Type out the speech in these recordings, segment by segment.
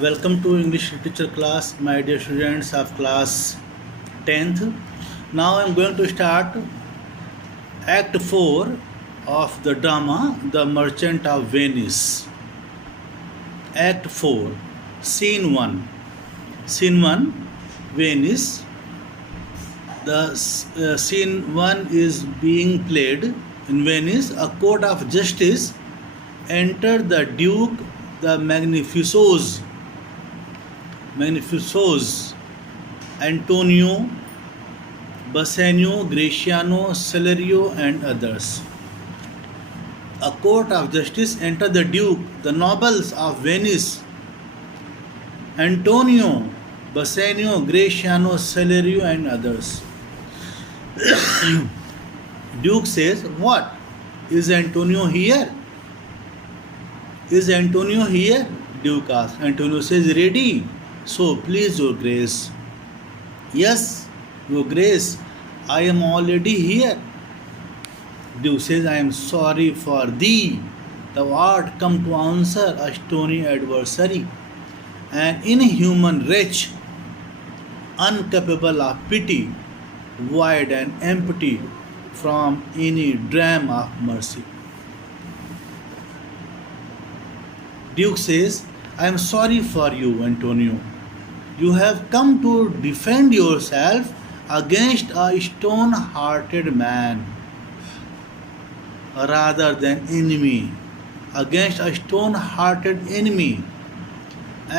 Welcome to English literature class, my dear students of class 10th. Now I am going to start Act 4 of the drama The Merchant of Venice. Act 4, Scene 1. Scene 1, Venice. The scene 1 is being played in Venice. A court of justice entered the Duke the Magnificos, Antonio, Bassanio, Graciano, Celerio, and others. A court of justice entered the Duke, the nobles of Venice, Antonio, Bassanio, Graciano, Celerio, and others. Duke says, "What? Is Antonio here? Is Antonio here?" Duke asks. Antonio says, "Ready. So, please, Your Grace." "Yes, Your Grace, I am already here." Duke says, "I am sorry for thee. Thou art come to answer a stony adversary, an inhuman wretch, incapable of pity, void and empty from any dram of mercy." Duke says, "I am sorry for you, Antonio. You have come to defend yourself against a stone-hearted man, rather than enemy, against a stone-hearted enemy,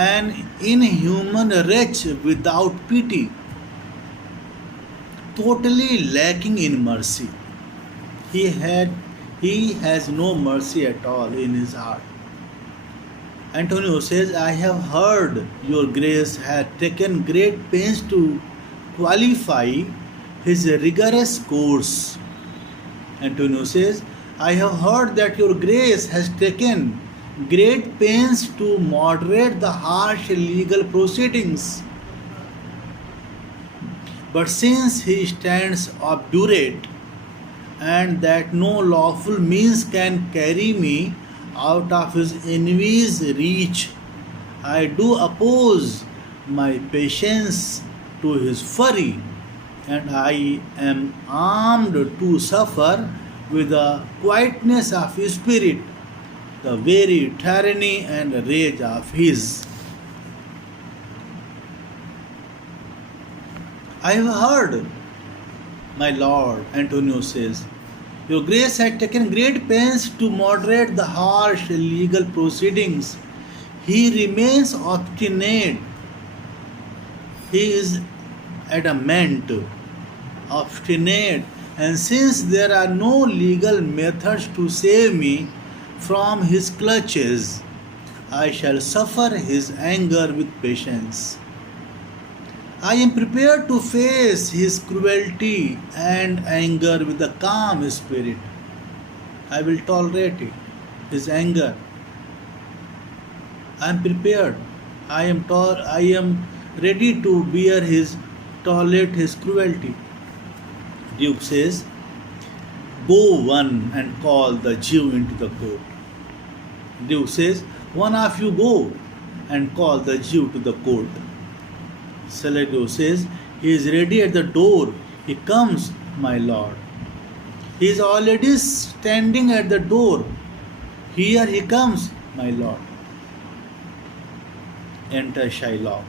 an inhuman wretch without pity, totally lacking in mercy. He has no mercy at all in his heart." Antonio says, "I have heard Your Grace had taken great pains to qualify his rigorous course." Antonio says, "I have heard that Your Grace has taken great pains to moderate the harsh legal proceedings. But since he stands obdurate, and that no lawful means can carry me out of his enemy's reach, I do oppose my patience to his fury, and I am armed to suffer with a quietness of spirit the very tyranny and rage of his." "I have heard, my lord," Antonio says. "Your Grace had taken great pains to moderate the harsh legal proceedings. He remains obstinate. He is adamant, obstinate, and since there are no legal methods to save me from his clutches, I shall suffer his anger with patience. I am prepared to face his cruelty and anger with a calm spirit. I will tolerate it, his anger. I am prepared. I am ready to tolerate his cruelty." Duke says, "Go one and call the Jew into the court." Duke says, "One of you go and call the Jew to the court." Celerio says, "He is ready at the door. He comes, my lord. He is already standing at the door. Here he comes, my lord." Enter Shylock.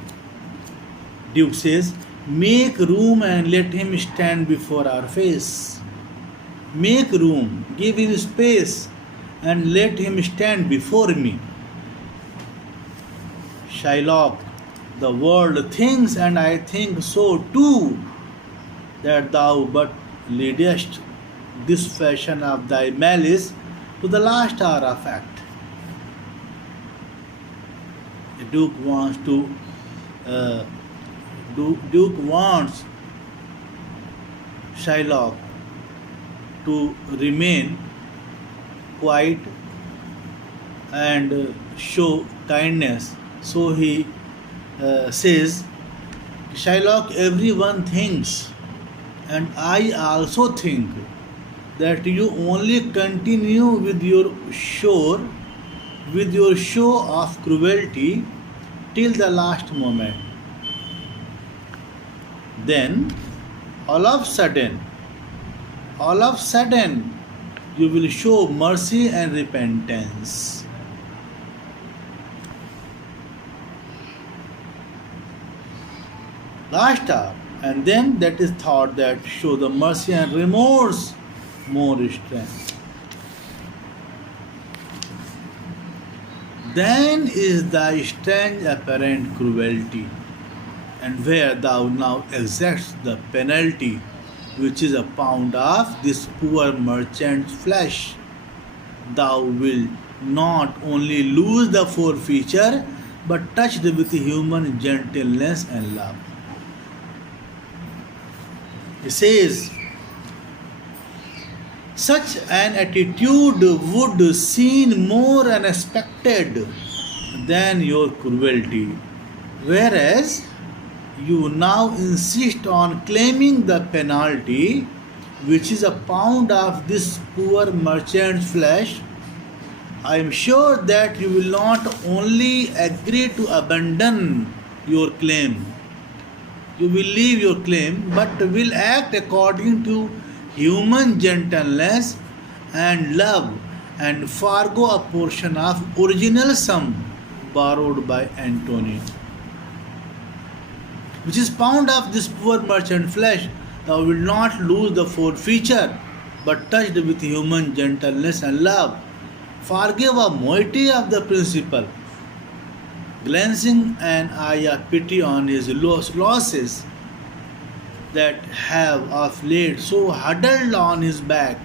Duke says, "Make room and let him stand before our face. Make room, give him space, and let him stand before me." Shylock, "The world thinks, and I think so too, that thou but leadest this fashion of thy malice to the last hour of act." The Duke wants Shylock to remain quiet and show kindness. So he says, "Shylock, everyone thinks, and I also think, that you only continue with your show of cruelty till the last moment. Then, all of sudden, all of sudden, you will show mercy and repentance. Last up, and then that is thought that show the mercy and remorse more strength. Then is thy strange apparent cruelty, and where thou now exacts the penalty, which is a pound of this poor merchant's flesh. Thou wilt not only lose the forfeiture, but touched with human gentleness and love. He says, such an attitude would seem more unexpected than your cruelty, whereas you now insist on claiming the penalty, which is a pound of this poor merchant's flesh. I am sure that you will not only agree to abandon your claim, you will leave your claim, but will act according to human gentleness and love and forego a portion of original sum borrowed by Antonio, which is pound of this poor merchant flesh. Thou wilt not lose the forfeiture, but touched with human gentleness and love, forgive a moiety of the principal, glancing an eye of pity on his losses that have of late so huddled on his back,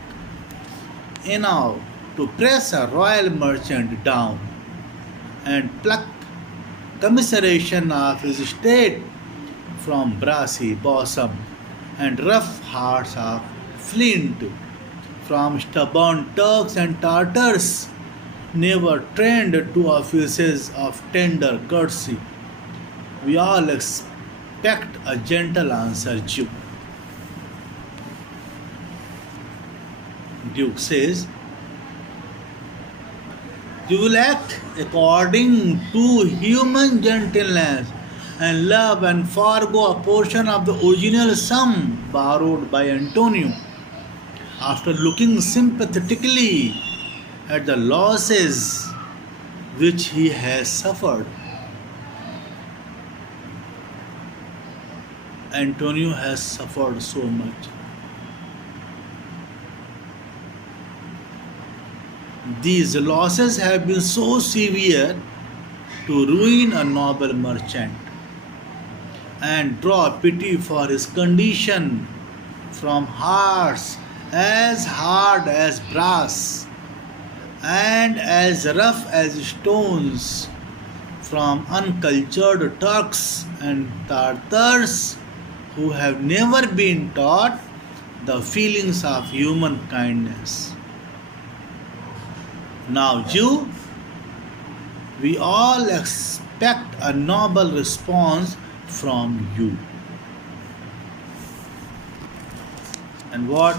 enough to press a royal merchant down and pluck commiseration of his state from brassy bosom and rough hearts of flint, from stubborn Turks and Tartars, never trained to offices of tender courtesy. We all expect a gentle answer, Duke. Duke says, you will act according to human gentleness and love and forego a portion of the original sum borrowed by Antonio. After looking sympathetically at the losses which he has suffered, Antonio has suffered so much. These losses have been so severe to ruin a noble merchant and draw pity for his condition from hearts as hard as brass and as rough as stones, from uncultured Turks and Tartars who have never been taught the feelings of human kindness. Now, Jew, we all expect a noble response from you. And what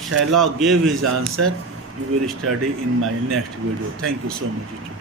Shylock gave his answer, you will study in my next video. Thank you so much.